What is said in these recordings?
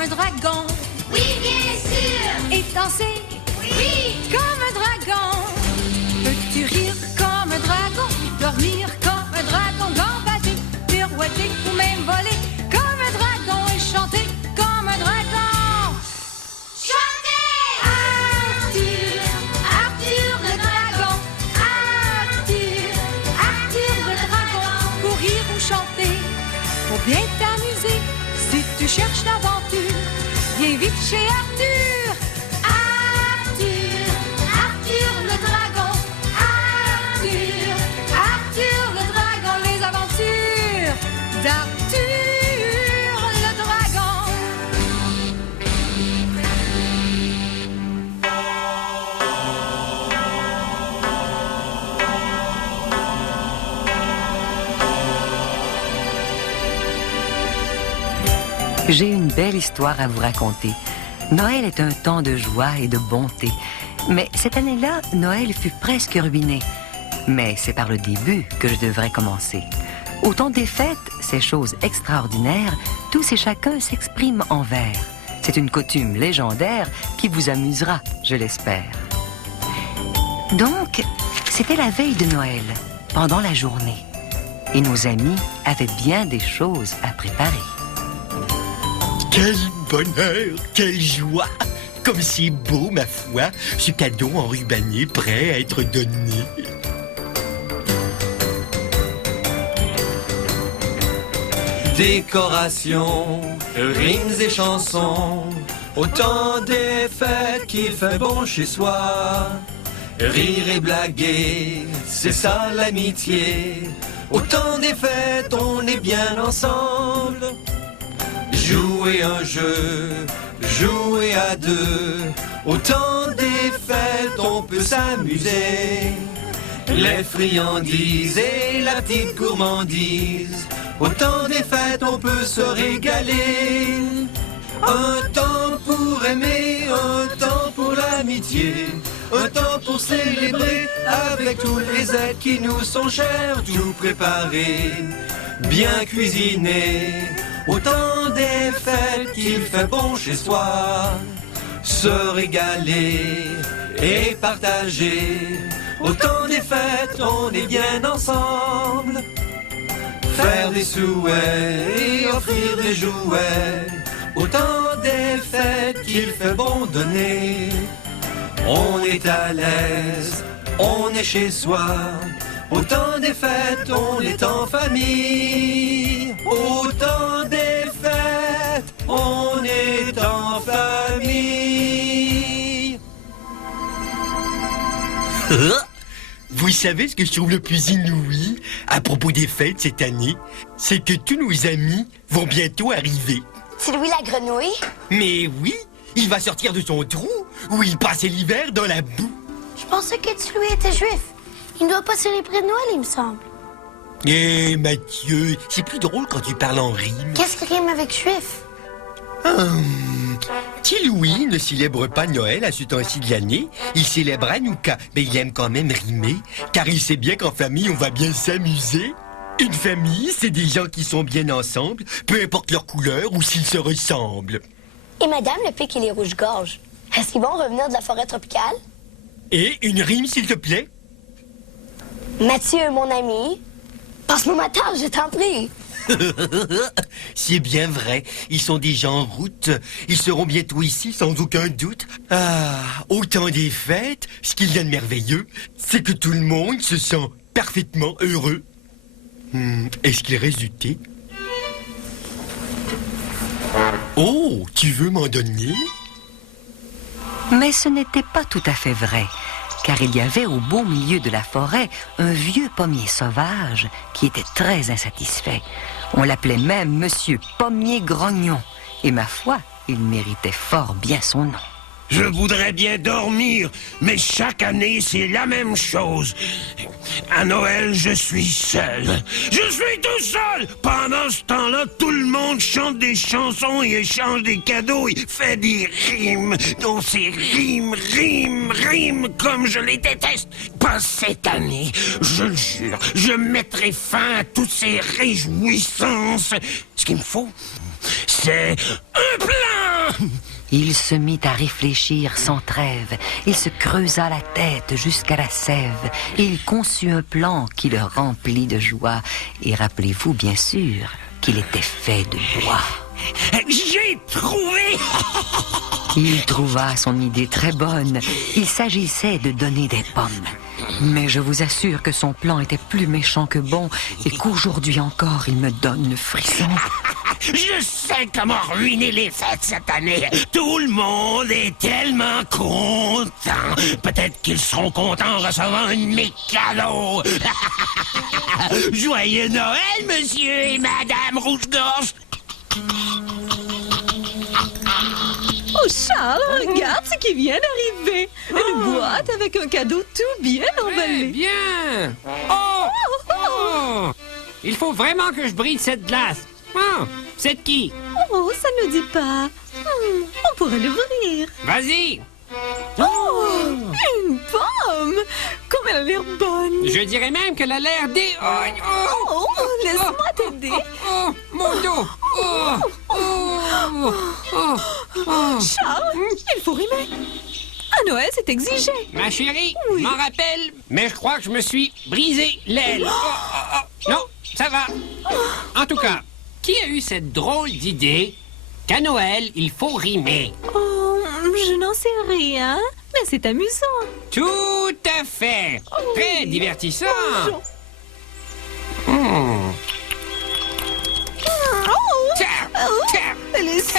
un dragon. Oui, bien sûr. Et danser, Oui. comme un dragon. Peux-tu rire comme un dragon, dormir comme un dragon, gambader, pirouetter ou même voler comme un dragon et chanter comme un dragon? Chantez! Arthur, Arthur le dragon. Arthur, Arthur le dragon. Pour rire ou chanter, pour bien t'amuser, si tu cherches l'aventure, viens vite chez Arthur. Arthur, Arthur le dragon. Arthur, Arthur le dragon. Les aventures d'Arthur le dragon. J'ai une belle histoire à vous raconter. Noël est un temps de joie et de bonté. Mais cette année-là, Noël fut presque ruiné. Mais c'est par le début que je devrais commencer. Au temps des fêtes, ces choses extraordinaires, tous et chacun s'expriment en vers. C'est une coutume légendaire qui vous amusera, je l'espère. Donc, c'était la veille de Noël, pendant la journée. Et nos amis avaient bien des choses à préparer. Quel bonheur, quelle joie! Comme c'est beau, ma foi, ce cadeau enrubanné prêt à être donné. Décorations, rimes et chansons, autant des fêtes qu'il fait bon chez soi. Rire et blaguer, c'est ça l'amitié. Autant des fêtes, on est bien ensemble. Jouer un jeu, jouer à deux. Autant des fêtes, on peut s'amuser. Les friandises et la petite gourmandise. Autant des fêtes, on peut se régaler. Un temps pour aimer, un temps pour l'amitié. Un temps pour célébrer avec tous les êtres qui nous sont chers. Tout préparé, bien cuisiné. Autant des fêtes qu'il fait bon chez soi. Se régaler et partager. Autant des fêtes, on est bien ensemble. Faire des souhaits et offrir des jouets. Autant des fêtes qu'il fait bon donner. On est à l'aise, on est chez soi. Autant des fêtes, on est en famille. Autant des fêtes, on est en famille. Vous savez ce que je trouve le plus inouï à propos des fêtes cette année? C'est que tous nos amis vont bientôt arriver. C'est Louis la grenouille? Mais oui, il va sortir de son trou où il passait l'hiver dans la boue. Je pensais que Louis était juif. Il ne doit pas célébrer Noël, il me semble. Eh, Mathieu, c'est plus drôle quand tu parles en rime. Qu'est-ce qui rime avec juif? Petit Louis ne célèbre pas Noël à ce temps-ci de l'année. Il célèbre Hanouka, mais il aime quand même rimer, car il sait bien qu'en famille, on va bien s'amuser. Une famille, c'est des gens qui sont bien ensemble, peu importe leur couleur ou s'ils se ressemblent. Et Madame le pic et les rouges-gorges, est-ce qu'ils vont revenir de la forêt tropicale? Et une rime, s'il te plaît? Mathieu, mon ami, passe-moi ma tâche, je t'en prie. C'est bien vrai, ils sont déjà en route. Ils seront bientôt ici, sans aucun doute. Ah, au temps des fêtes, ce qu'il y a de merveilleux, c'est que tout le monde se sent parfaitement heureux. Est-ce qu'il reste du thé? Oh, tu veux m'en donner? Mais ce n'était pas tout à fait vrai, car il y avait au beau milieu de la forêt un vieux pommier sauvage qui était très insatisfait. On l'appelait même Monsieur Pommier Grognon, et ma foi, il méritait fort bien son nom. Je voudrais bien dormir, mais chaque année, c'est la même chose. À Noël, je suis seul. Je suis tout seul! Pendant ce temps-là, tout le monde chante des chansons et échange des cadeaux et fait des rimes. Donc c'est rimes, comme je les déteste. Pas cette année, je le jure, je mettrai fin à toutes ces réjouissances. Ce qu'il me faut, c'est un plan! Il se mit à réfléchir sans trêve. Il se creusa la tête jusqu'à la sève. Il conçut un plan qui le remplit de joie. Et rappelez-vous, bien sûr, qu'il était fait de bois. J'ai trouvé! Il trouva son idée très bonne. Il s'agissait de donner des pommes. Mais je vous assure que son plan était plus méchant que bon et qu'aujourd'hui encore, il me donne le frisson. Je sais comment ruiner les fêtes cette année. Tout le monde est tellement content. Peut-être qu'ils seront contents en recevant un de mes cadeaux. Joyeux Noël, monsieur et madame Rouge-Gorge. Oh, Charles, regarde ce qui vient d'arriver. Une boîte avec un cadeau tout bien emballé. Bien! Oh! Il faut vraiment que je brise cette glace. Oh, c'est de qui? Oh, ça ne dit pas. On pourrait l'ouvrir. Vas-y! Oh, une pomme! Comme elle a l'air bonne. Je dirais même qu'elle a l'air Oh, laisse-moi t'aider. Oh, mon dos! Charles, il faut rimer. À Noël, c'est exigé. Ma chérie, Oui. m'en rappelle, mais je crois que je me suis brisé l'aile. Non, ça va. En tout cas, qui a eu cette drôle d'idée qu'à Noël, il faut rimer? Oh, je n'en sais rien, mais c'est amusant. Tout à fait. Très divertissant. Elle est sûre.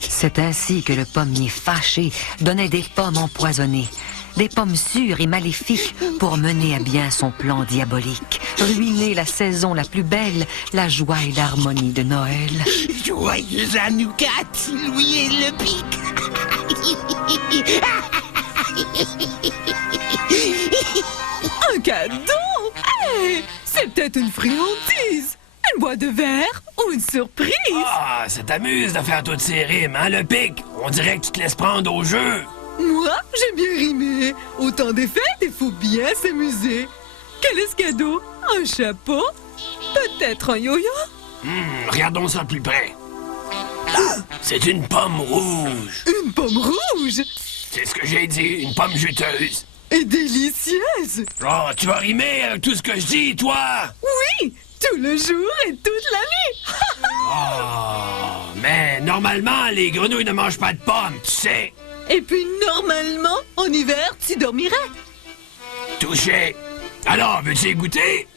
C'est ainsi que le pommier fâché donnait des pommes empoisonnées. Des pommes sûres et maléfiques pour mener à bien son plan diabolique. Ruiner la saison la plus belle, la joie et l'harmonie de Noël. Joyeux Hanouka, Louis et le pic. Un cadeau. Hey, c'est peut-être une friandise. Une boîte de verre ou une surprise. Ah, ça t'amuse de faire toutes ces rimes, hein, le pic? On dirait que tu te laisses prendre au jeu. Moi, j'ai bien rimé. Au temps des fêtes, il faut bien s'amuser. Quel est ce cadeau? Un chapeau? Peut-être un yo-yo? Regardons ça de plus près. C'est une pomme rouge. Une pomme rouge C'est ce que j'ai dit, une pomme juteuse. et délicieuse. Oh, tu vas rimer avec tout ce que je dis, toi? Oui, tout le jour et toute la nuit. Oh, mais normalement, les grenouilles ne mangent pas de pommes, tu sais. Et puis, normalement, en hiver, tu dormirais. Touché. Alors, veux-tu y goûter?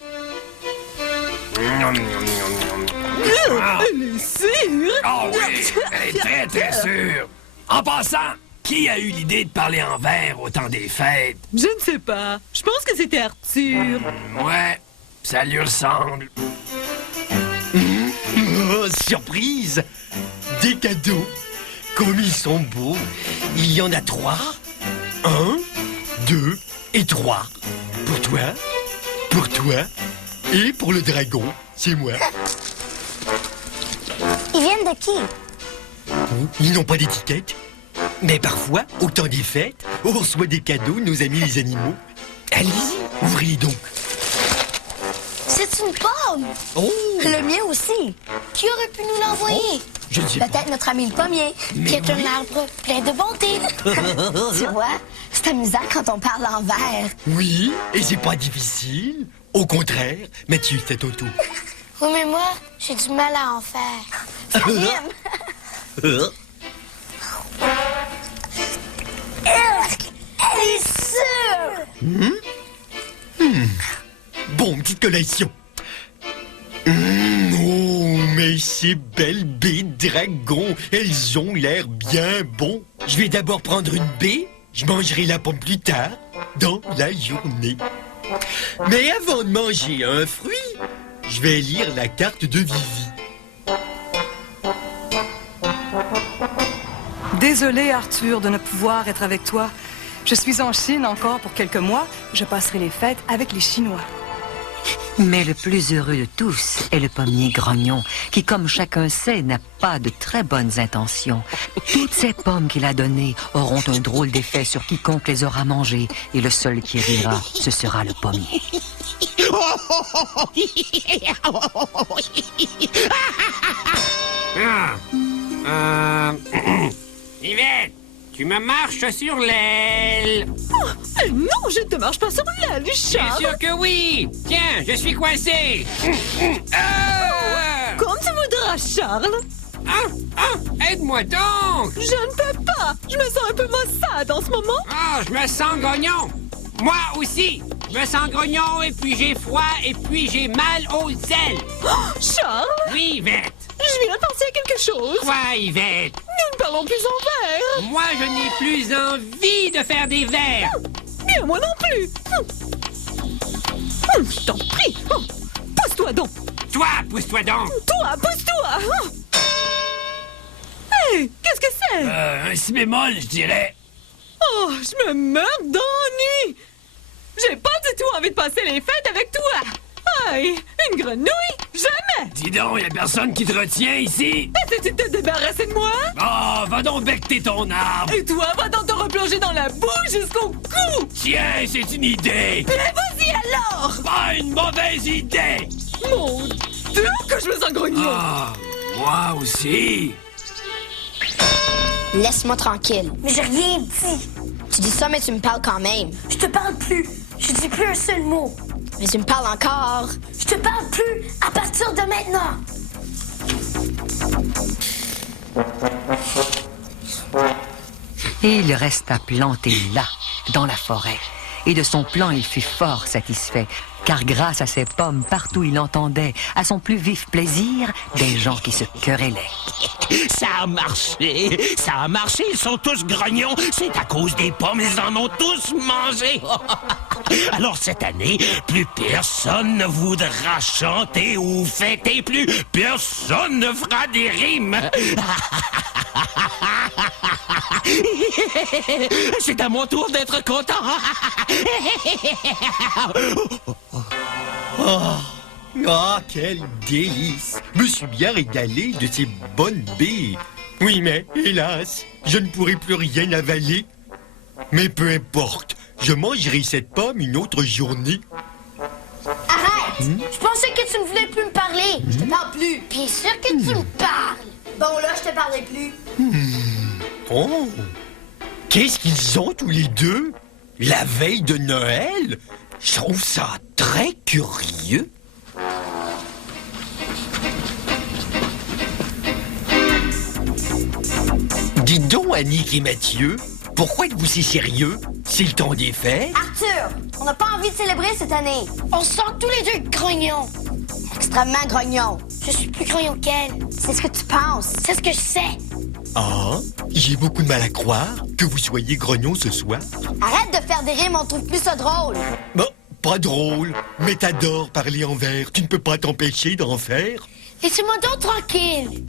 Ah. Elle est sûre. Oh oui, elle est très, très sûre. En passant, qui a eu l'idée de parler en vers au temps des fêtes? Je ne sais pas. Je pense que c'était Arthur. Ouais, ça lui ressemble. Oh, surprise! Des cadeaux. Comme ils sont beaux. Il y en a 3. 1, 2 et 3. Pour toi et pour le dragon. C'est moi. Ils viennent de qui? Ils n'ont pas d'étiquette. Mais parfois, au temps des fêtes, on reçoit des cadeaux de nos amis les animaux. Allez-y, ouvrez donc. C'est une pomme. Oh! Le mien aussi. Qui aurait pu nous l'envoyer? Je ne sais pas. Peut-être notre ami le pommier, Mais qui est oui. un arbre plein de bonté. Tu vois, c'est amusant quand on parle en vers. Oui, et c'est pas difficile. Au contraire, Mathieu, c'est ton tour. Oui, mais moi, j'ai du mal à en faire. Ça rime. Elle est sûre. Bon, petite collation. Oh, mais ces belles baies de dragon, elles ont l'air bien bon. Je vais d'abord prendre une baie, je mangerai la pomme plus tard, dans la journée. Mais avant de manger un fruit, je vais lire la carte de Vivi. Désolé, Arthur, de ne pouvoir être avec toi. Je suis en Chine encore pour quelques mois. Je passerai les fêtes avec les Chinois. Mais le plus heureux de tous est le pommier grognon, qui, comme chacun sait, n'a pas de très bonnes intentions. Toutes ces pommes qu'il a données auront un drôle d'effet sur quiconque les aura mangées, et le seul qui rira, ce sera le pommier. Ah, Yvette, tu me marches sur l'aile. Non, je ne te marche pas sur l'aile, Bien Charles. sûr que oui. Tiens, je suis coincé. Comme tu voudras, Charles. Aide-moi donc. Je ne peux pas. Je me sens un peu maussade en ce moment. Je me sens grognon. Moi aussi. Je me sens grognon et puis j'ai froid et puis j'ai mal aux ailes. Charles, Oui, Yvette. je viens de penser à quelque chose. Quoi, Yvette? Nous ne parlons plus en verre. Moi, je n'ai plus envie de faire des vers. Bien, moi non plus. Je t'en prie. Pousse-toi donc. Toi, pousse-toi donc. Toi, pousse-toi. Hey, qu'est-ce que c'est? Un si bémol, je dirais. Oh, je me meurs d'ennui. J'ai pas du tout envie de passer les fêtes avec toi. Hey, une grenouille? Jamais. Dis donc, y a personne qui te retient ici. Est-ce que tu te débarrasser de moi? Oh, va donc becter ton arbre. Et toi, va donc te replonger dans la boue jusqu'au cou. Tiens, c'est une idée. Mais vas-y alors. Pas une mauvaise idée. Mon Dieu, que je me sens grognon. Ah, moi aussi. Laisse-moi tranquille. Mais j'ai rien dit. Tu dis ça, mais tu me parles quand même. Je te parle plus. Je dis plus un seul mot. Mais tu me parles encore. Je te parle plus à partir de maintenant. Et il resta planté là, dans la forêt. Et de son plan, il fut fort satisfait, car grâce à ses pommes, partout il entendait, à son plus vif plaisir, des gens qui se querellaient. Ça a marché. Ça a marché. Ils sont tous grognons. C'est à cause des pommes. Ils en ont tous mangé. Alors cette année, plus personne ne voudra chanter ou fêter. Plus personne ne fera des rimes. C'est à mon tour d'être content. Quel délice! Me suis bien régalé de ces bonnes baies. Oui, mais hélas, je ne pourrai plus rien avaler. Mais peu importe, je mangerai cette pomme une autre journée. Arrête! Je pensais que tu ne voulais plus me parler. Je te parle plus. Bien sûr que tu me parles. Bon, là, je te parlais plus. Oh! Qu'est-ce qu'ils ont tous les deux? La veille de Noël? Je trouve ça très curieux. Dites donc, Annick et Mathieu, pourquoi êtes-vous si sérieux? C'est le temps des fêtes? Arthur, on n'a pas envie de célébrer cette année. On se sent tous les deux grognons. Extrêmement grognon. Je suis plus grognon qu'elle. C'est ce que tu penses. C'est ce que je sais. Ah, j'ai beaucoup de mal à croire que vous soyez grognon ce soir. Arrête de faire des rimes, on trouve plus ça drôle. Bon, pas drôle, mais t'adores parler en vers. Tu ne peux pas t'empêcher d'en faire. Laissez-moi donc tranquille.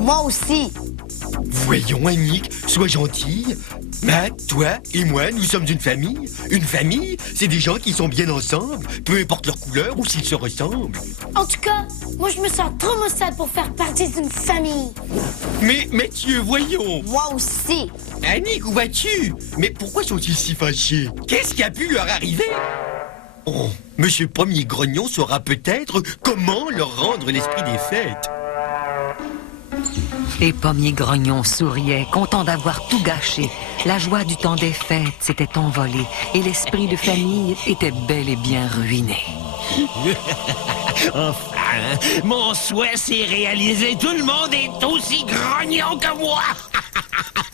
Moi aussi. Voyons, Annick, sois gentille. Matt, toi et moi, nous sommes une famille. Une famille, c'est des gens qui sont bien ensemble, peu importe leur couleur ou s'ils se ressemblent. En tout cas, moi je me sens trop maussade pour faire partie d'une famille. Mais, Mathieu, voyons. Moi aussi. Annick, où vas-tu? Mais pourquoi sont-ils si fâchés? Qu'est-ce qui a pu leur arriver? Oh, Monsieur Pommier Grognon saura peut-être comment leur rendre l'esprit des fêtes. Et Pommier Grognon souriait, content d'avoir tout gâché. La joie du temps des fêtes s'était envolée et l'esprit de famille était bel et bien ruiné. Enfin, mon souhait s'est réalisé. Tout le monde est aussi grognon que moi.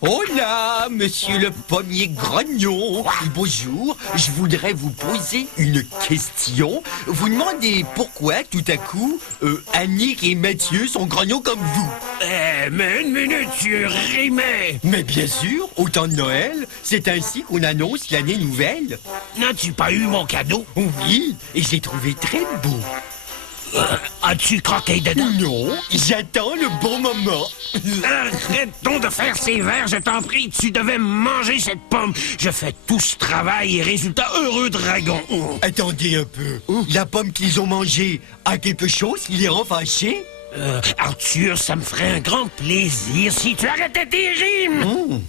Oh là, monsieur le Pommier Grognon. Bonjour, je voudrais vous poser une question. Vous demandez pourquoi, tout à coup, Annick et Mathieu sont grognons comme vous. Mais une minute, tu rimais. Mais bien sûr, au temps de Noël, c'est ainsi qu'on annonce l'année nouvelle. N'as-tu pas eu mon cadeau? Oui, et j'ai trouvé très beau. As-tu croqué dedans? Non, j'attends le bon moment. Arrête donc de faire ces vers, je t'en prie. Tu devais manger cette pomme. Je fais tout ce travail et résultat, heureux dragon. Attendez un peu. La pomme qu'ils ont mangée a quelque chose qui les rend fâchés? Arthur, ça me ferait un grand plaisir si tu arrêtais tes rimes.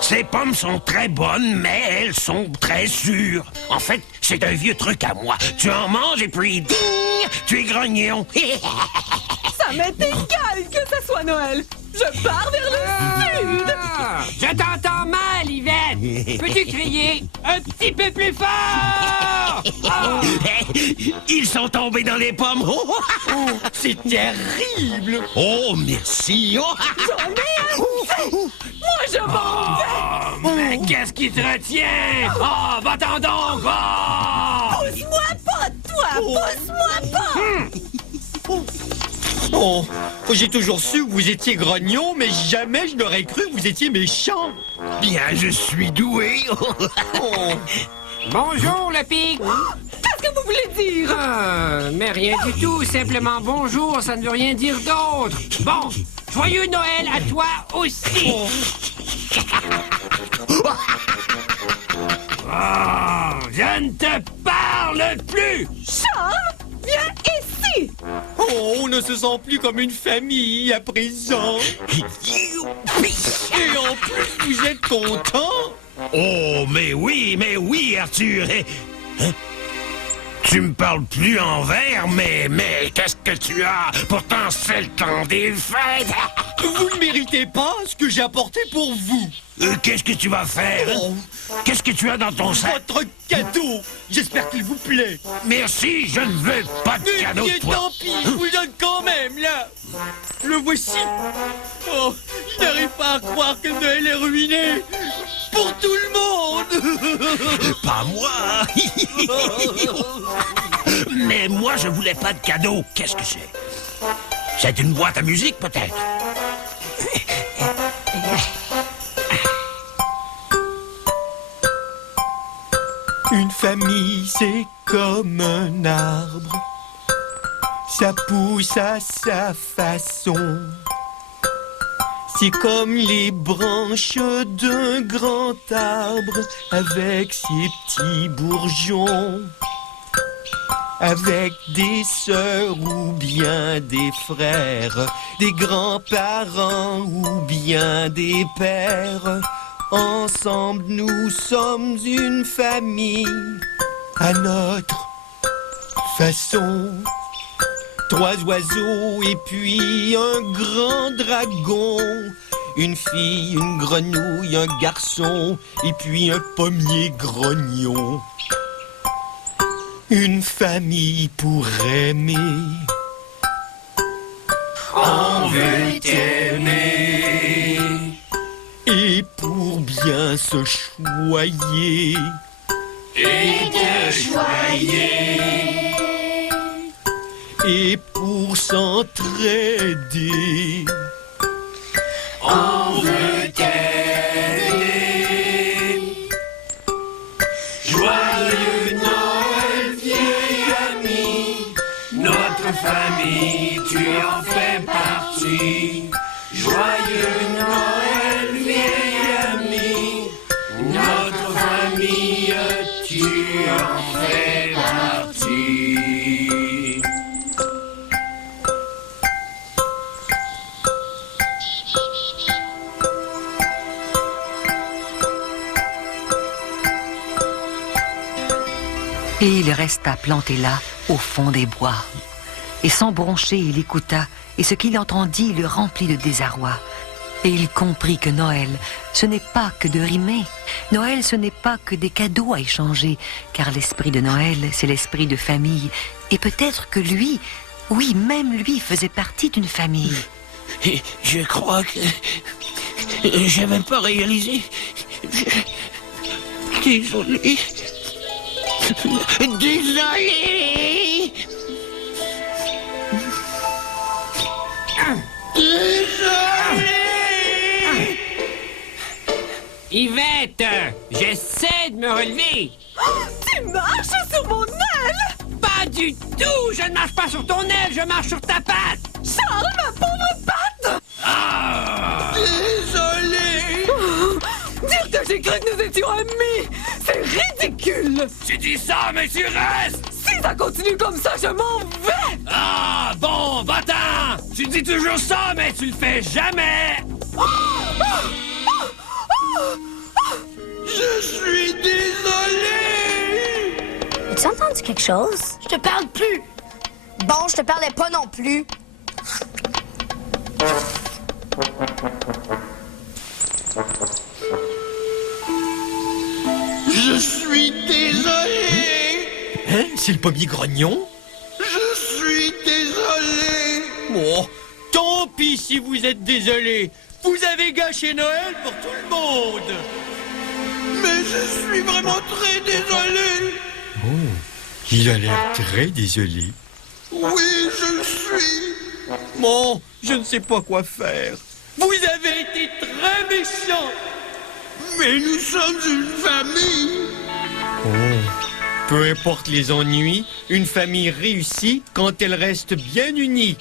Ces pommes sont très bonnes, mais elles sont très sûres. En fait, c'est un vieux truc à moi. Tu en manges et puis ding, tu es grognon. Ça m'est égal que ça soit Noël. Je pars vers le sud. Je t'entends mal, Yvette. Peux-tu crier un petit peu plus fort? Ils sont tombés dans les pommes. C'est terrible. Oh, merci. Moi, je m'en vais. Mais qu'est-ce qui te retient? Oh, va-t'en donc! Oh! Pousse-moi pas, toi. Pousse-moi pas. Oh, j'ai toujours su que vous étiez grognon, mais jamais je n'aurais cru que vous étiez méchant. Bien, je suis doué. Oh. Bonjour, le pic! Qu'est-ce que vous voulez dire? Mais rien du tout. Simplement bonjour, ça ne veut rien dire d'autre. Bon, joyeux Noël à toi aussi! Oh, je ne te parle plus! Charles, viens ici. Oh, on ne se sent plus comme une famille à présent. Et en plus, vous êtes content? Oh, mais oui, Arthur. Hein? Tu me parles plus en vers, mais qu'est-ce que tu as? Pourtant, c'est le temps des fêtes. Vous ne méritez pas ce que j'ai apporté pour vous. Qu'est-ce que tu vas faire? Oh. Qu'est-ce que tu as dans ton sac? Votre cadeau. J'espère qu'il vous plaît. Merci, je ne veux pas de cadeau de toi. Tant pis, je vous le donne quand même, là. Le voici. Oh, je n'arrive pas à croire que Noël est ruiné. Pour tout le monde. Pas moi. Mais moi, je voulais pas de cadeau. Qu'est-ce que c'est? C'est une boîte à musique, peut-être? Une famille, c'est comme un arbre. Ça pousse à sa façon. C'est comme les branches d'un grand arbre avec ses petits bourgeons. Avec des sœurs ou bien des frères, des grands-parents ou bien des pères. Ensemble, nous sommes une famille à notre façon. 3 oiseaux et puis un grand dragon. Une fille, une grenouille, un garçon et puis un pommier grognon. Une famille pour aimer. On veut t'aimer. Et pour bien se choyer. Et te choyer. Et pour s'entraider. On veut t'aider. Joyeux Noël, vieil ami. Notre famille, tu en fais partie. Joyeux Noël, vieil ami. Notre famille, tu en fais partie. Et il resta planté là, au fond des bois. Et sans broncher, il écouta, et ce qu'il entendit le remplit de désarroi. Et il comprit que Noël, ce n'est pas que de rimer. Noël, ce n'est pas que des cadeaux à échanger, car l'esprit de Noël, c'est l'esprit de famille. Et peut-être que lui, oui, même lui, faisait partie d'une famille. Je crois que j'avais pas réalisé. Désolé. Désolé. Yvette, j'essaie de me relever. Tu marches sur mon aile. Pas du tout. Je ne marche pas sur ton aile, je marche sur ta patte. Charles, ma pauvre patte. Ah! Désolé. Dire que j'ai cru que nous étions amis, c'est ridicule. Tu dis ça, mais tu restes. Si ça continue comme ça, je m'en vais. Ah, bon, va-t'en. Tu dis toujours ça, mais tu le fais jamais. Je suis désolé. As-tu entendu quelque chose? Je te parle plus. Bon, je te parlais pas non plus. Je suis désolé. Hein? C'est le pommier grognon? Je suis désolé. Oh, tant pis si vous êtes désolé. Vous avez gâché Noël pour tout le monde. Mais je suis vraiment très désolé. Oh, il a l'air très désolé. Oui, je suis. Bon, je ne sais pas quoi faire. Vous avez été très méchant. Mais nous sommes une famille. Oh, peu importe les ennuis, une famille réussit quand elle reste bien unie.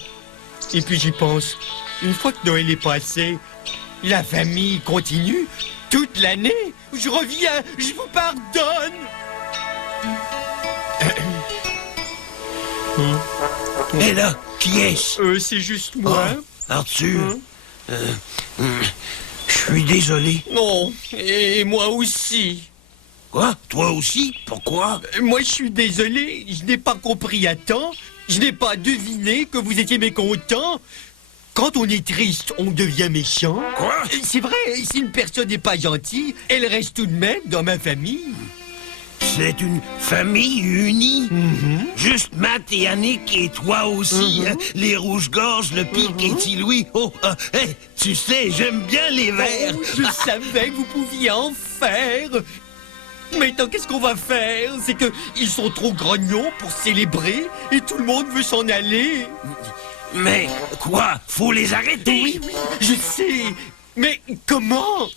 Et puis j'y pense, une fois que Noël est passé, la famille continue toute l'année. Je reviens, je vous pardonne. Et là, qui est-ce? C'est juste moi. Oh, Arthur. Je suis désolé. Non, et moi aussi. Quoi? Toi aussi? Pourquoi? Moi, je suis désolé, je n'ai pas compris à temps. Je n'ai pas deviné que vous étiez mécontent. Quand on est triste, on devient méchant. Quoi? C'est vrai, si une personne n'est pas gentille, elle reste tout de même dans ma famille. C'est une famille unie. Juste Matt et Annick et toi aussi. Hein? Les rouges-gorges, le pic et T-Louis. Oh, hey, tu sais, j'aime bien les verts. Oh, je savais que vous pouviez en faire. Maintenant, qu'est-ce qu'on va faire? C'est que ils sont trop grognons pour célébrer et tout le monde veut s'en aller. Mais quoi? Faut les arrêter. Oui, je sais. Mais comment?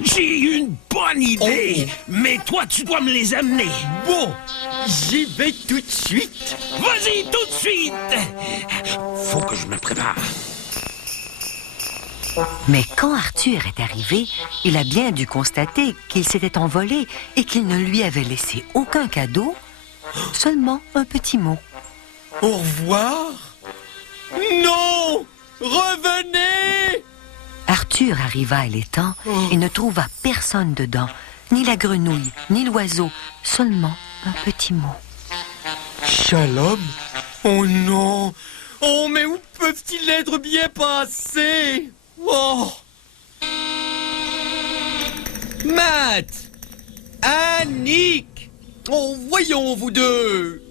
J'ai une bonne idée. Mais toi, tu dois me les amener. Bon, j'y vais tout de suite. Vas-y, tout de suite. Faut que je me prépare. Mais quand Arthur est arrivé, il a bien dû constater qu'il s'était envolé et qu'il ne lui avait laissé aucun cadeau, seulement un petit mot. Au revoir? Non! Revenez! Arthur arriva à l'étang et ne trouva personne dedans, ni la grenouille, ni l'oiseau, seulement un petit mot. Shalom? Oh non! Oh, mais où peuvent-ils être bien passés? Oh! Matt! Annick! Oh, voyons, vous deux!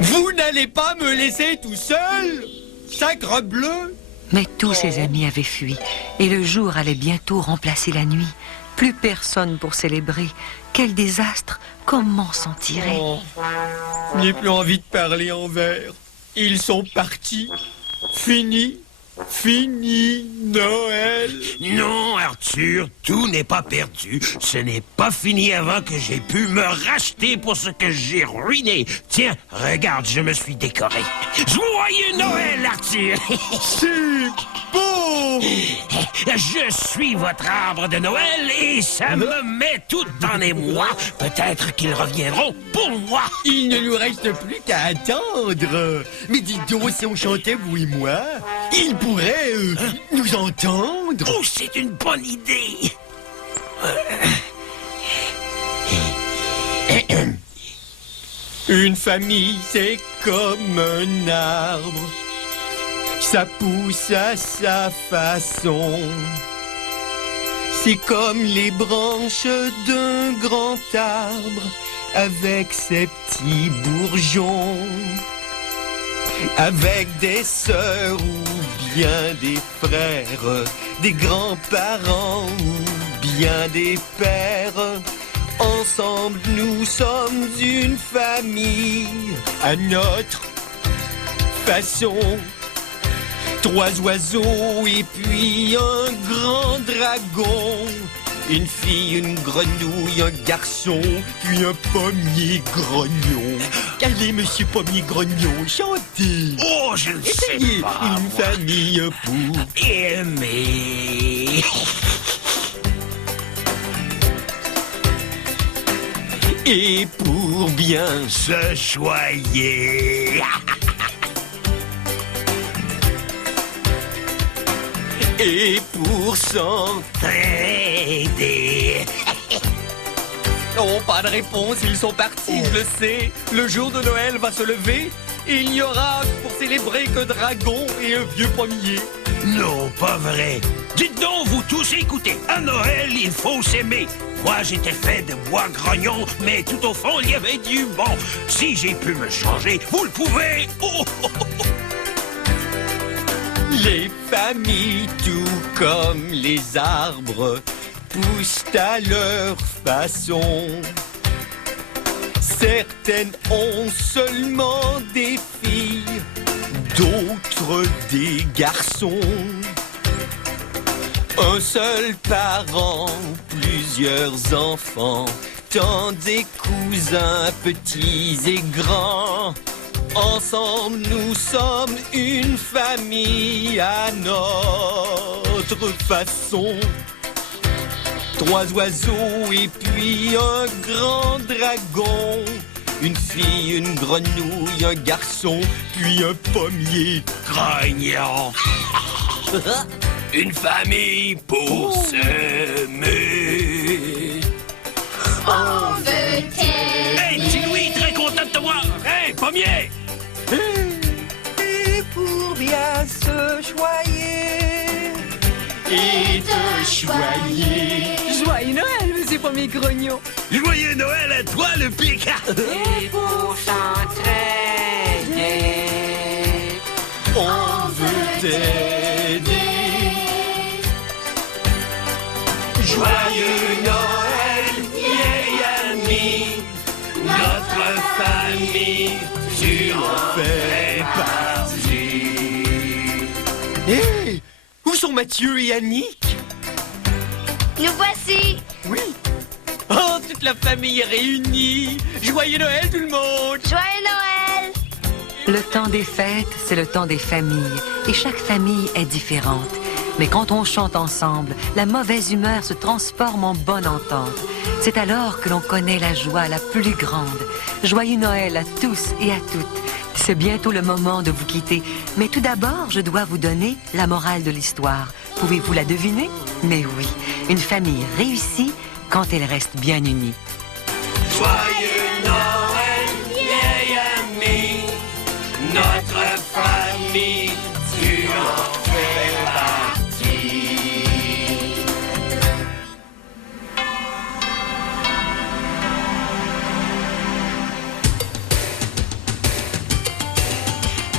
Vous n'allez pas me laisser tout seul? Sacre bleu! Mais tous ses amis avaient fui, et le jour allait bientôt remplacer la nuit. Plus personne pour célébrer. Quel désastre! Comment s'en tirer? Oh, je n'ai plus envie de parler en vers. Ils sont partis. Fini. Fini, Noël. Non, Arthur, tout n'est pas perdu. Ce n'est pas fini avant que j'ai pu me racheter pour ce que j'ai ruiné. Tiens, regarde, je me suis décoré. Joyeux Noël, Arthur. C'est beau. Je suis votre arbre de Noël et ça me met tout en émoi. Peut-être qu'ils reviendront pour moi. Il ne nous reste plus qu'à attendre. Mais dites donc, si on chantait, vous et moi, ils pourraient nous entendre. Oh, c'est une bonne idée. Une famille, c'est comme un arbre. Ça pousse à sa façon. C'est comme les branches d'un grand arbre avec ses petits bourgeons. Avec des sœurs ou bien des frères, des grands-parents ou bien des pères. Ensemble, nous sommes une famille à notre façon. 3 oiseaux et puis un grand dragon. Une fille, une grenouille, un garçon, puis un pommier grognon. Allez, monsieur pommier grognon, chantez. Oh, je ne sais pas. Une famille pour aimer. Et pour bien se choyer. Et pour s'entraider. Oh, pas de réponse, ils sont partis, je le sais. Le jour de Noël va se lever il n'y aura pour célébrer que dragon et un vieux pommier. Non, pas vrai. Dites donc, vous tous, écoutez, à Noël, il faut s'aimer. Moi, j'étais fait de bois grognon, mais tout au fond, il y avait du bon. Si j'ai pu me changer, vous le pouvez. Oh, oh, oh. Les familles, tout comme les arbres, poussent à leur façon. Certaines ont seulement des filles, d'autres des garçons. Un seul parent, plusieurs enfants, tant des cousins petits et grands. Ensemble, nous sommes une famille à notre façon. 3 oiseaux et puis un grand dragon. Une fille, une grenouille, un garçon, puis un pommier Grognon. Une famille pour s'aimer. On veut t'aimer. Hey, petit Louis, très content de te voir. Hey, pommier! Et pour bien se choyer et te choyer. Joyeux Noël, monsieur Pommier Grognon. Joyeux Noël à toi, le Picard! Et pour s'entraider, On veut t'aider. Joyeux Noël, vieil ami, notre famille, tu en fais partie. Hé, où sont Mathieu et Annick? Nous voici. Oui. Oh, toute la famille est réunie. Joyeux Noël tout le monde. Joyeux Noël. Le temps des fêtes, c'est le temps des familles, et chaque famille est différente. Mais quand on chante ensemble, la mauvaise humeur se transforme en bonne entente. C'est alors que l'on connaît la joie la plus grande. Joyeux Noël à tous et à toutes. C'est bientôt le moment de vous quitter, mais tout d'abord, je dois vous donner la morale de l'histoire. Pouvez-vous la deviner? Mais oui, une famille réussit quand elle reste bien unie. Joyeux Noël, vieil ami, notre famille, tu en fais partie.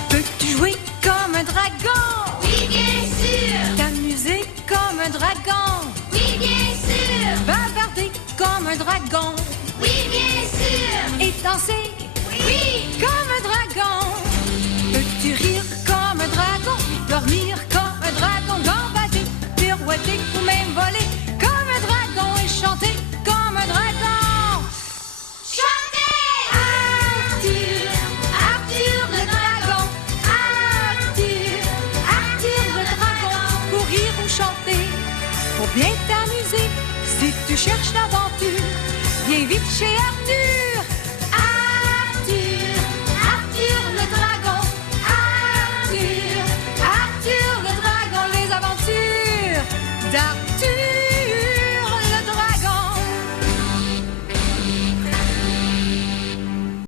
Peux-tu jouer comme un dragon? Oui, bien sûr. T'amuser comme un dragon? Oui, bien sûr. Bavarder comme un dragon? Oui, bien sûr. Et danser? Oui. Comme un dragon? Peux-tu rire comme un dragon? Dormir comme un dragon? Gambader, pirouetter ou même voler comme un dragon? Et chanter comme un dragon? Chantez. Arthur, Arthur le dragon. Arthur, Arthur le dragon. Pour rire ou chanter, pour bien t'amuser, si tu cherches l'aventure, viens vite chez Arthur.